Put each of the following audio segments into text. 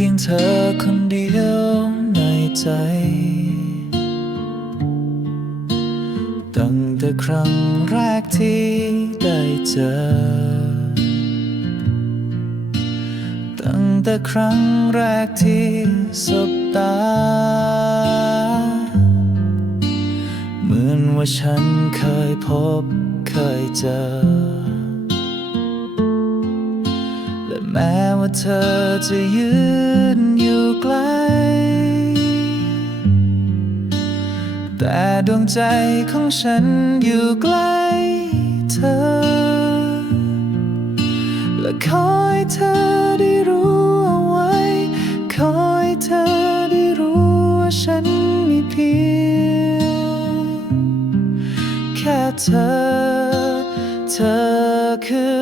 พียงเธอคนเดียวในใจ ตั้งแต่ครั้งแรกที่ได้เจอ ตั้งแต่ครั้งแรกที่สบตา เหมือนว่าฉันเคยพบเคยเจอ แม้ว่าเธอจะยืนอยู่ไกล แต่ดวงใจของฉันอยู่ใกล้เธอ และขอให้เธอได้รู้เอาไว้ขอให้เธอได้รู้ว่าฉันมีเพียงแค่เธอ เธอคือ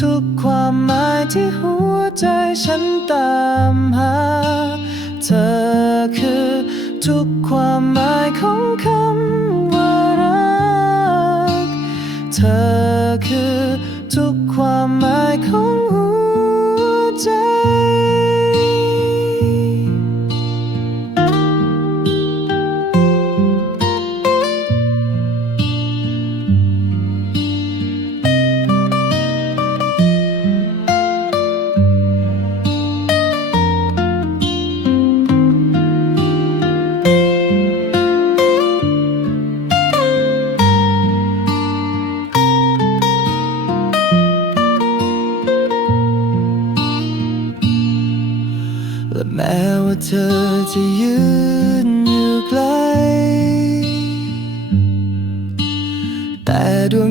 ทุกความหมายที่หัวใจฉันตามหา เธอคือทุกความหมายของคำว่ารัก เธอคือ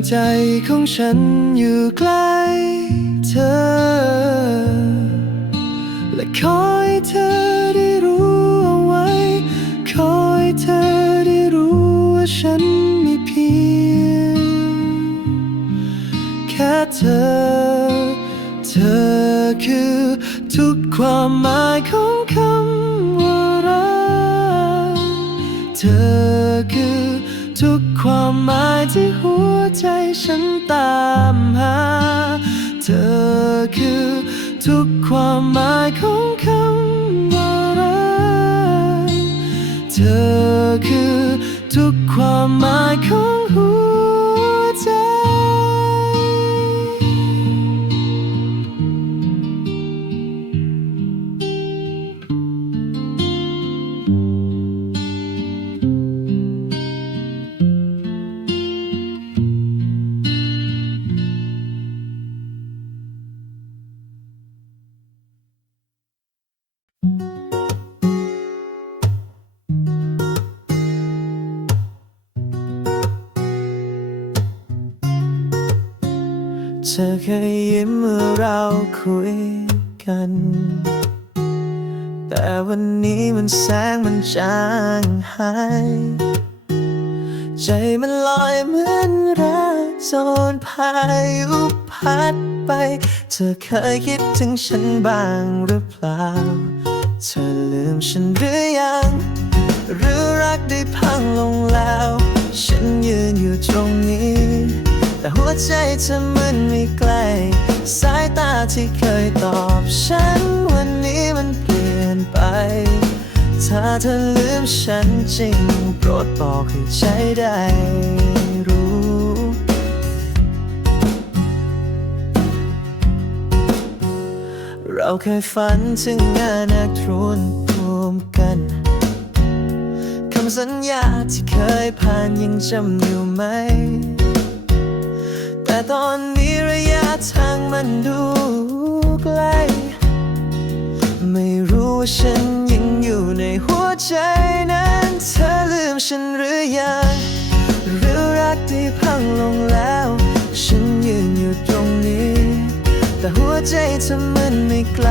ใจของฉันอยู่ใกล้ ฉันตามหา เธอคือทุกความหมายของคำว่ารัก เธอคือทุกความหมายของ หาย ใจมันลอยเหมือนรักโซนพายุพัดไป เธอเคยคิดถึงฉันบ้างหรือเปล่า เธอลืมฉันหรือยัง หรือรักได้พังลงแล้ว ฉันยืนอยู่ตรงนี้ แต่หัวใจเธอมันไม่ไกล สายตาที่เคยตอบฉันวันนี้มันเปลี่ยนไป ถ้าเธอลืมฉันจริง โปรดบอกให้ใจได้รู้ เราเคยฝันถึงงานนักทรุนรวมกันคำสัญญาที่เคยผ่านยังจำอยู่ไหม แต่ตอนนี้ระยะทางมันดูไกล ไม่รู้ว่าฉัน ในหัวใจนั้นเธอลืมฉันหรือยังหรือรักที่พังลงแล้ว ฉันยืนอยู่ตรงนี้ แต่หัวใจเธอมันไม่ไกล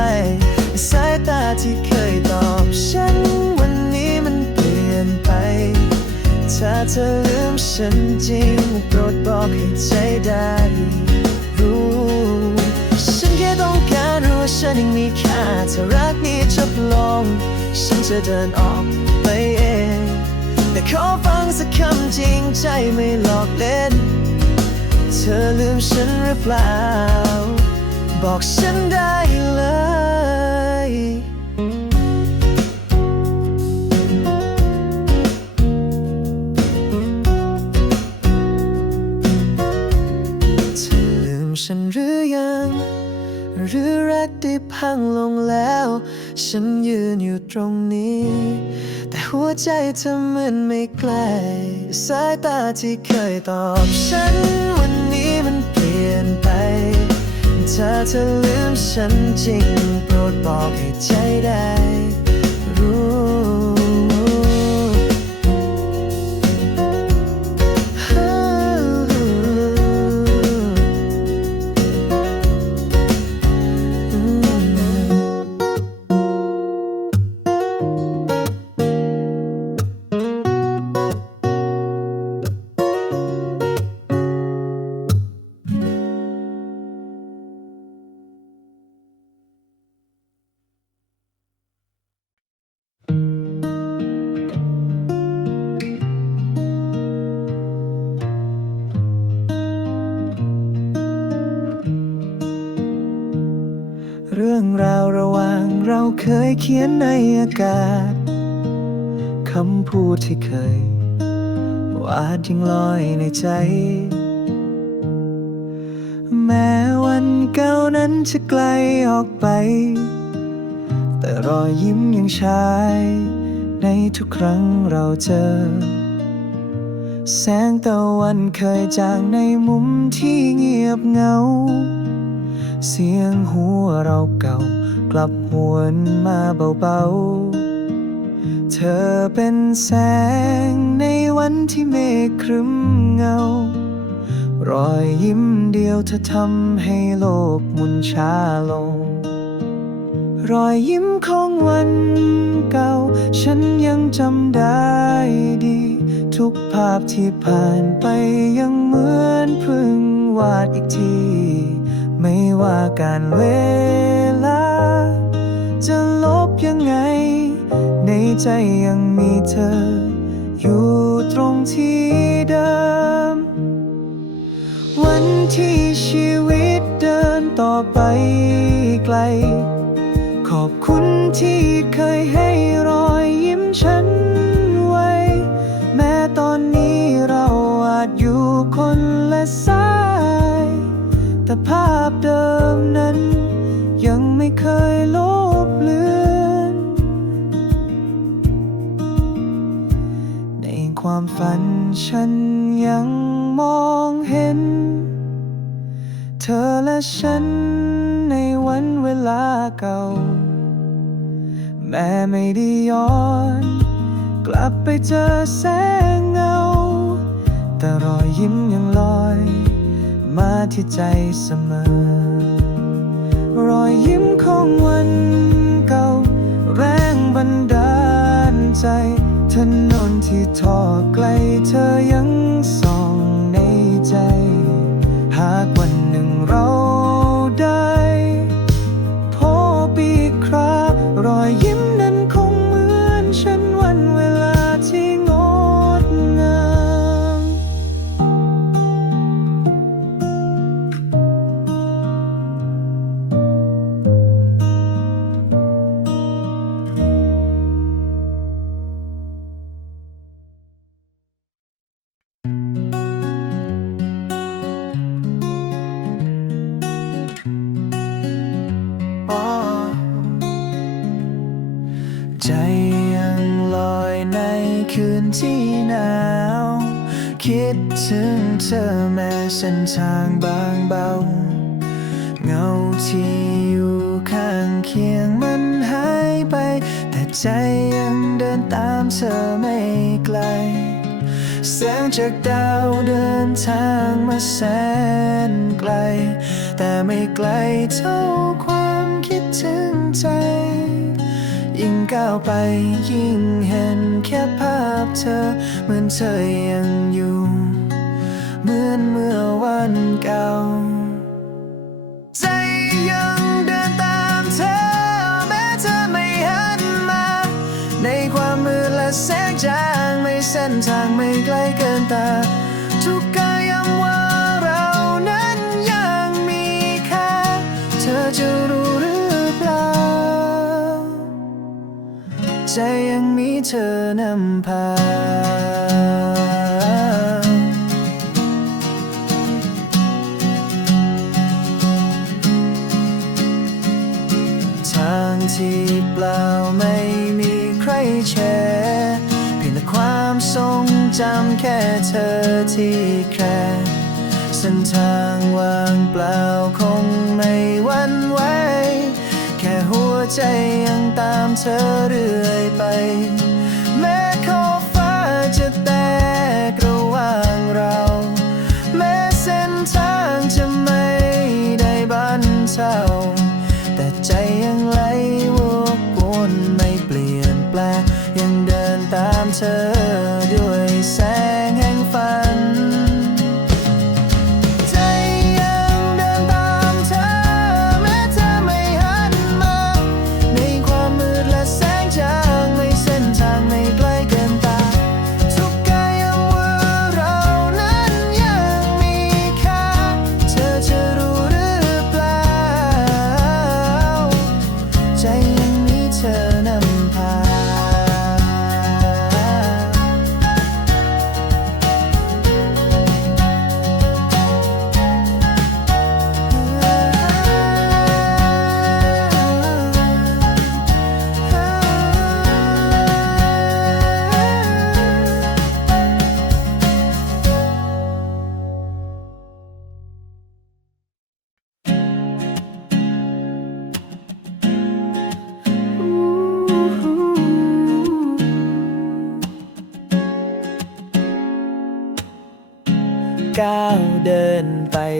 สายตาที่เคยตอบฉันวันนี้มันเปลี่ยนไป ถ้าเธอลืมฉันจริงโปรดบอกให้ใจได้รู้ฉันแค่ต้องการรู้ว่าฉันยังมีค่าถ้ารักนี้จบลง ฉันจะเดินออกไปเอง แต่ขอฟังสักคำจริงใจไม่หลอกเล่น เธอลืมฉันหรือเปล่า บอกฉันได้เลยเธอลืมฉันหรือยัง หรือรักที่พังลงแล้ว ฉันยืนอยู่ตรงนี้ แต่หัวใจเธอเหมือนไม่ไกล สายตาที่เคยตอบฉัน วันนี้มันเปลี่ยนไป ถ้าเธอลืมฉันจริง โปรดบอกให้ใจได้ ยเขียนในอากาศ คำพูดที่เคยวาดยังลอยในใจ แม้วันเก่านั้นจะไกลออกไป แต่รอยยิ้มยังชาย ในทุกครั้งเราเจอ แสงตะวันเคยจางในมุมที่เงียบเหงา เสียงหัวเราเก่า กลับหวนมาเบาๆ เธอเป็นแสงในวันที่เมฆครึ้มเงา รอยยิ้มเดียวเธอทำให้โลกมุนช้าลง รอยยิ้มของวันเก่า ฉันยังจำได้ดี ทุกภาพที่ผ่านไปยังเหมือนเพึ่งวาดอีกที ไม่ว่าการเวล ยังไง ในใจยังมีเธอ อยู่ตรงที่เดิม วันที่ชีวิตเดินต่อไปไกล ขอบคุณที่เคยให้รอยยิ้มฉันไว้ แม้ตอนนี้เราอาจอยู่คนละสาย แต่ภาพเดิมนั้น ยังไม่เคยลบ ความฝันฉันยังมองเห็น เธอและฉันในวันเวลาเก่า แม้ไม่ได้ย้อน กลับไปเจอแสงเงา แต่รอยยิ้มยังลอย มาที่ใจเสมอ รอยยิ้มของวันเก่า แรงบันดาลใจ ถนนที่ทอดไกลเธอยังส จากดาวเดินทางมาแสนไกล แต่ไม่ไกลเท่าความคิดถึงใจ ยิ่งก้าวไปยิ่งเห็นแค่ภาพเธอ เหมือนเธอยังอยู่ เหมือนเมื่อวันเก่าใจยังเดินตามเธอ แม้เธอไม่หันมา ในความมืดและแสงจางไม่เส้นทางไม่ไกล ตา ทุกกาย้ว่าเรานั้นยังมีค่า เธอจะรู้หรือเปล่า ใจยังมีเธอนำพา ใจยังตามเธอเรื่อยไป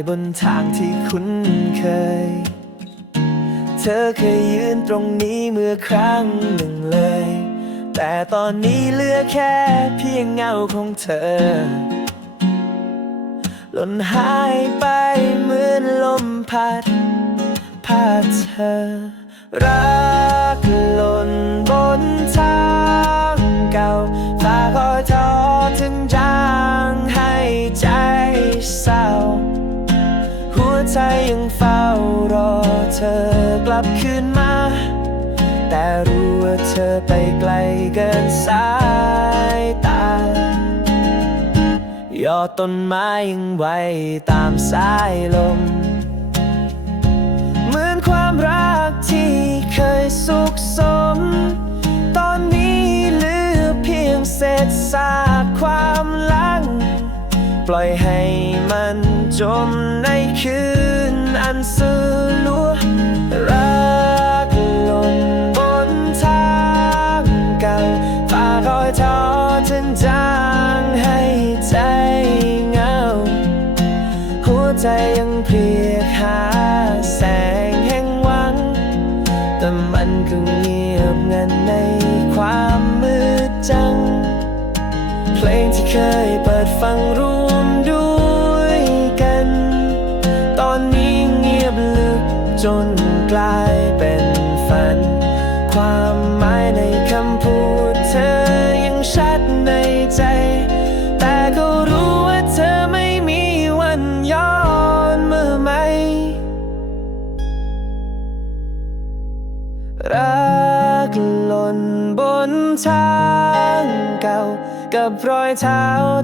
บนทางที่คุ้นเคย เธอเคยยืนตรงนี้เมื่อครั้งหนึ่งเลย แต่ตอนนี้เหลือแค่เพียงเงาของเธอ หล่นหายไปเหมือนลมพัดพาเธอ รักหล่นบนท ยังเฝ้ารอเธอกลับคืนมา แต่รู้ว่าเธอไปไกลเกินสายตายอดต้นไม้ยังไหวตามสายลม เหมือนความรักที่เคยสุขสม ตอนนี้เหลือเพียงเศษซากความลัง ปล่อยให้มันจมในคืน อันสลัวรักหล่นบนทางเก่าฝากรอยทอถึงจางให้ใจเหงา หัวใจยังเพลีย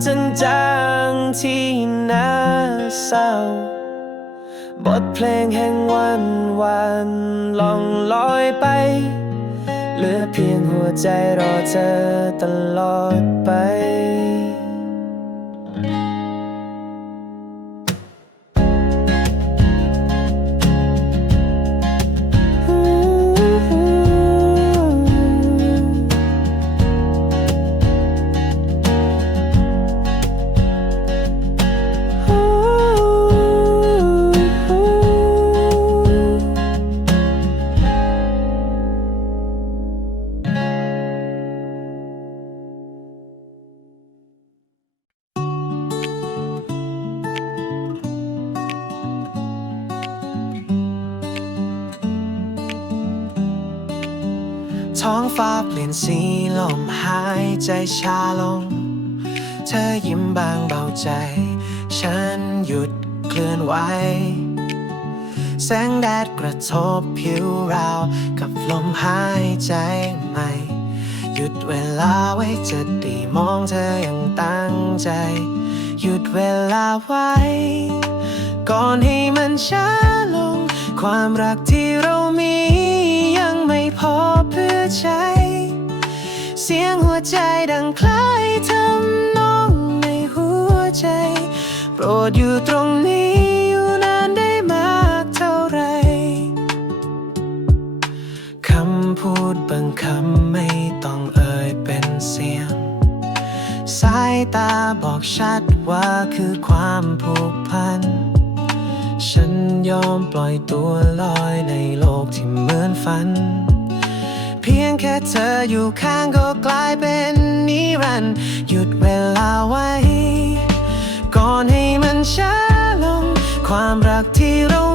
จนจางที่น่าเศร้า บทเพลงแห่งวันวันล่องลอยไป เหลือเพียงหัวใจรอเธอตลอดไป ชาลง เธอยิ้มบางเบาใจ ฉันหยุดเคลื่อนไหวแสงแดดกระทบผิวเรา กับลมหายใจใหม่ หยุดเวลาไว้จะด้มองเธออย่างตั้งใจ หยุดเวลาไว้ ก่อนให้มันช้าลง ความรักที่เรามียังไม่พอเพื่อใช้ เสียงหัวใจดังคล้ายทำนองในหัวใจ โปรดอยู่ตรงนี้อยู่นานได้มากเท่าไรคำพูดบางคำไม่ต้องเอ่ยเป็นเสียง สายตาบอกชัดว่าคือความผูกพัน ฉันยอมปล่อยตัวลอยในโลกที่เหมือนฝัน พียงแค่เธออยู่ข้างก็กลายเป็นนิรันดร์หยุดเวลาไว้ ก่อนให้มันช้าลง ความรักที่เรา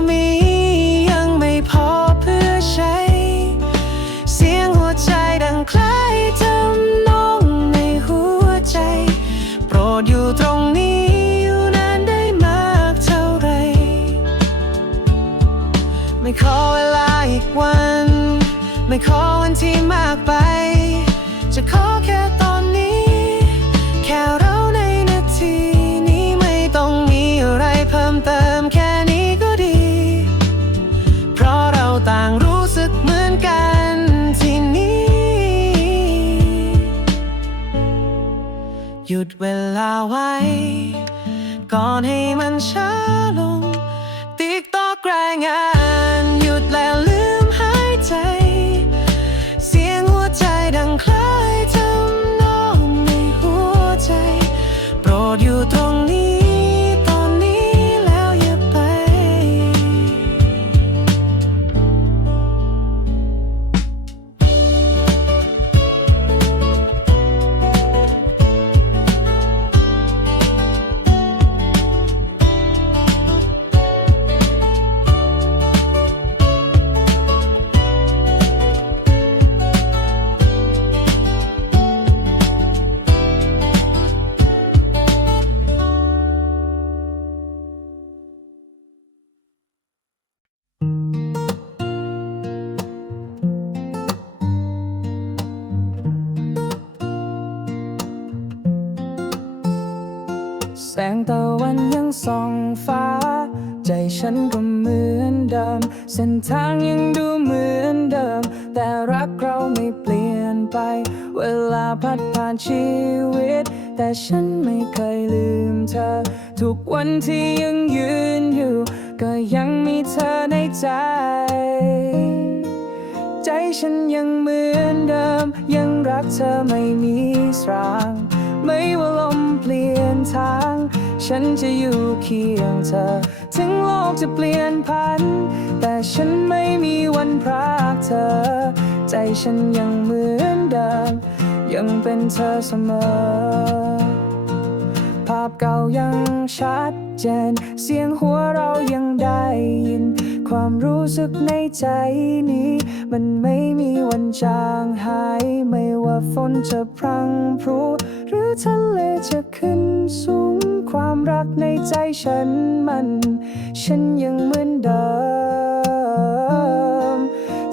าไว้ ก่อนให้มันช้า ก็เหมือนเดิม เส้นทางยังดูเหมือนเดิม แต่รักเราไม่เปลี่ยนไป เวลาพัดผ่านชีวิต แต่ฉันไม่เคยลืมเธอ ทุกวันที่ยังยืนอยู่ ก็ยังมีเธอในใจ ใจฉันยังเหมือนเดิม ยังรักเธอไม่มีสราง ไม่ว่าลมเปลี่ยนทาง ฉันจะอยู่เคียงเธอ ถึงโลกจะเปลี่ยนพัน แต่ฉันไม่มีวันพรากเธอ ใจฉันยังเหมือนเดิม ยังเป็นเธอเสมอ ภาพเก่ายังชัดเจน เสียงหัวเรายังได้ยิน ความรู้สึกในใจนี้ มันไม่มีวันจางหาย ไม่ว่าฝนจะพรังพรูหรือทะเลจะขึ้นสูง ความรักในใจฉันมัน ฉันยังเหมือนเดิม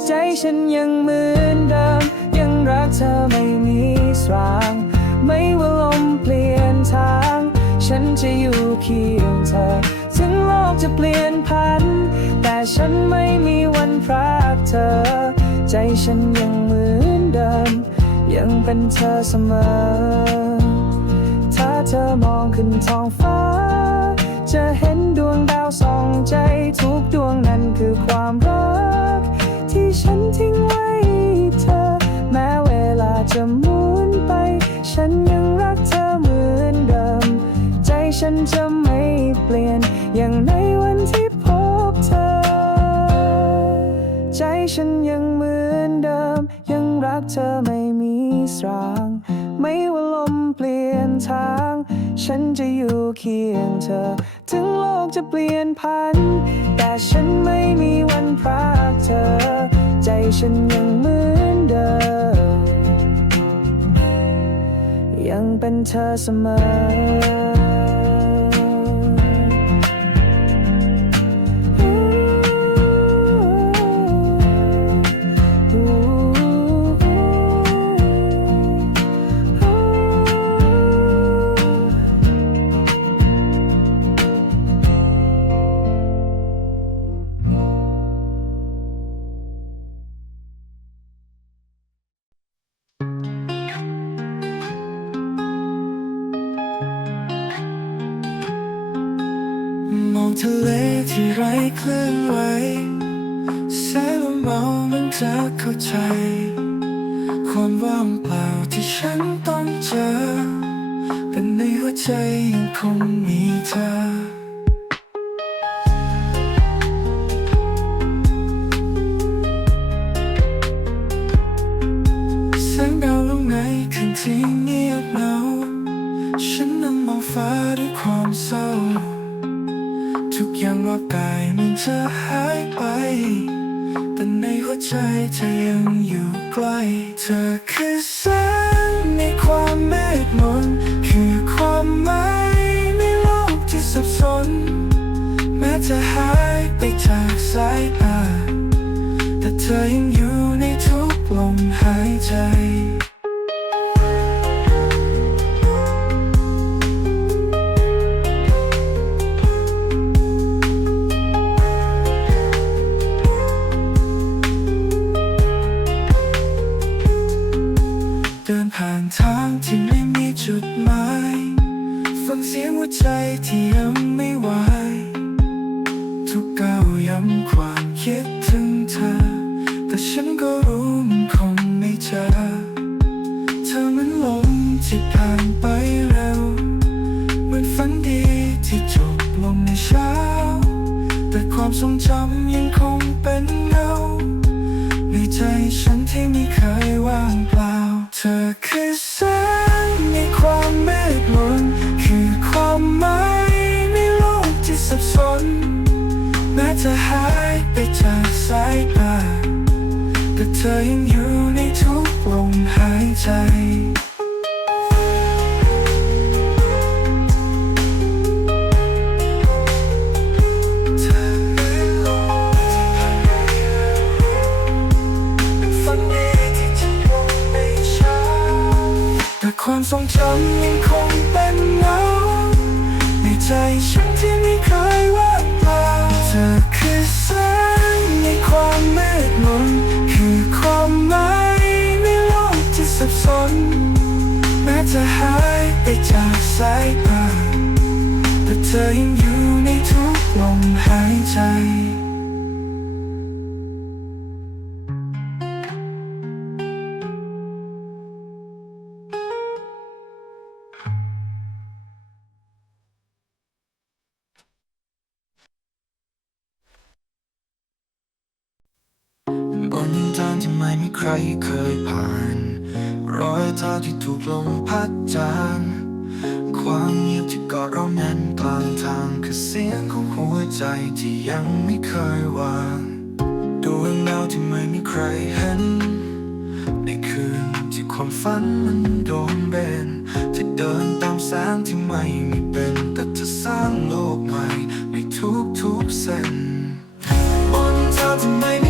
ใจฉันยังเหมือนเดิม ยังรักเธอไม่มีสราง ไม่ว่าลมเปลี่ยนทาง ฉันจะอยู่เคียงเธอ ถึงโลกจะเปลี่ยนพัน แต่ฉันไม่มีวันพรากเธอ ใจฉันยังเหมือนเดิม ยังเป็นเธอเสมอ เธอมองขึ้นท้องฟ้า จะเห็นดวงดาวส่องใจทุกดวงนั้นคือความรัก ที่ฉันทิ้งไว้เธอ แม้เวลาจะหมุนไป ฉันยังรักเธอเหมือนเดิม ใจฉันจะไม่เปลี่ยน อย่างในวันที่พบเธอ ใจฉันยังเหมือนเดิม ยังรักเธอไม่มีสราง ไม่ว่าลมเปลี่ยนทาง ฉันจะอยู่เคียงเธอ ถึงโลกจะเปลี่ยนพัน แต่ฉันไม่มีวันพรากเธอ ใจฉันยังเหมือนเดิม ยังเป็นเธอเสมอ ทะเลที่ไร้คลื่นไหวแสงเบามันจะเข้าใจความว่างเปล่าที่ฉันต้องเจอ เป็นในหัวใจยังคงมีเธอ 还在。 แม้จะหายไปจากสายตาแต่เธอยังอยู่ในทุกลมหายใจความทรงจำยังคงเป็นเงาในใจฉัน จะหายไปจากสายตาแต่เธอยังอยู่ในทุกลมหายใจบนทางที่ไม่มีใครเคยผ่าน รอยเท้าที่ถูกลมพัดจางความเงียบที่กอดเราแน่นกลางทางคือเสียงของหัวใจที่ยังไม่เคยวางดวงดาวที่ไม่มีใครเห็น ในคืนที่ความฝันมันโดนเบนที่เดินตามแสงที่ไม่มีเป็นแต่จะสร้างโลกใหม่ในทุกๆเส้นบนเท้าที่ไม่มี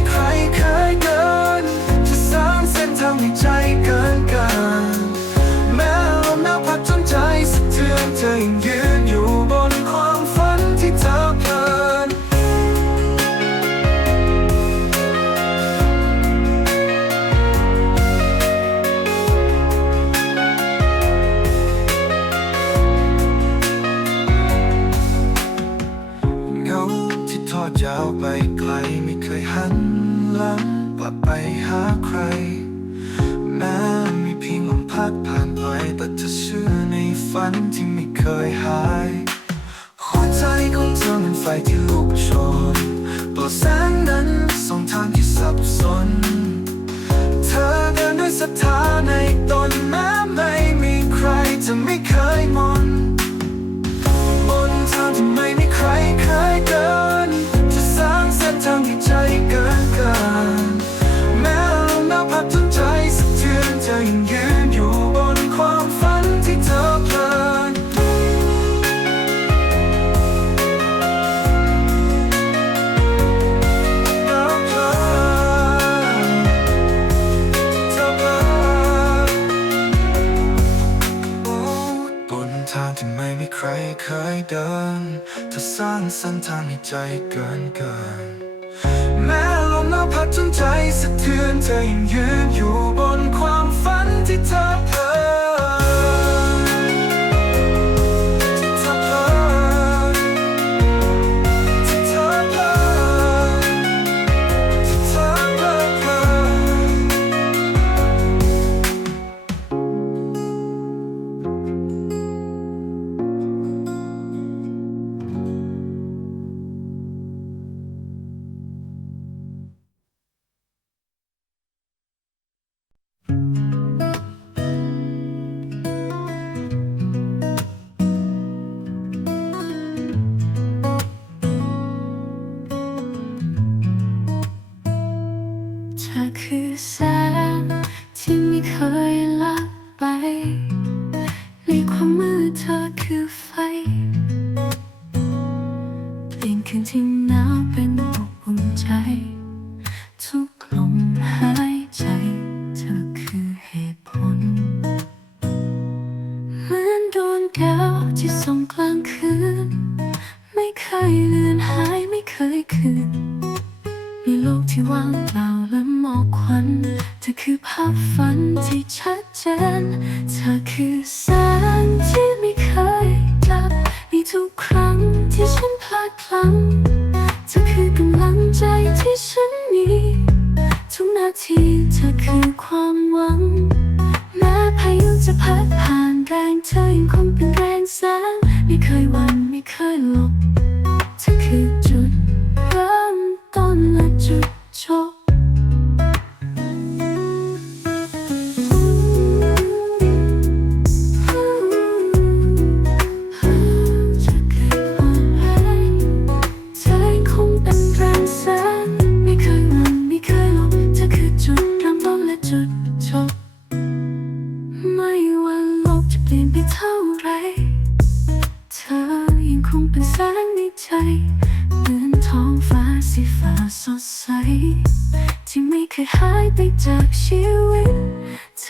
长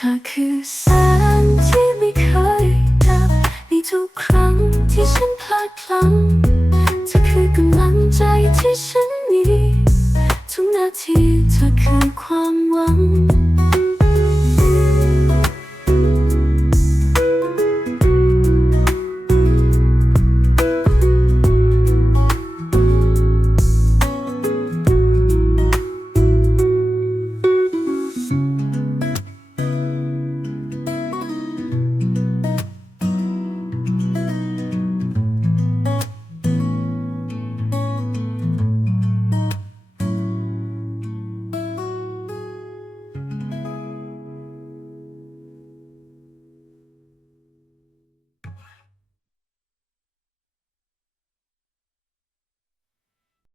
ธอคือแสงที่ไม่เคยดับในทุกครั้งที่ฉันพลาดพลั้งเธอคือกำลังใจที่ฉันมีทุกนาทีเธอคือความหวัง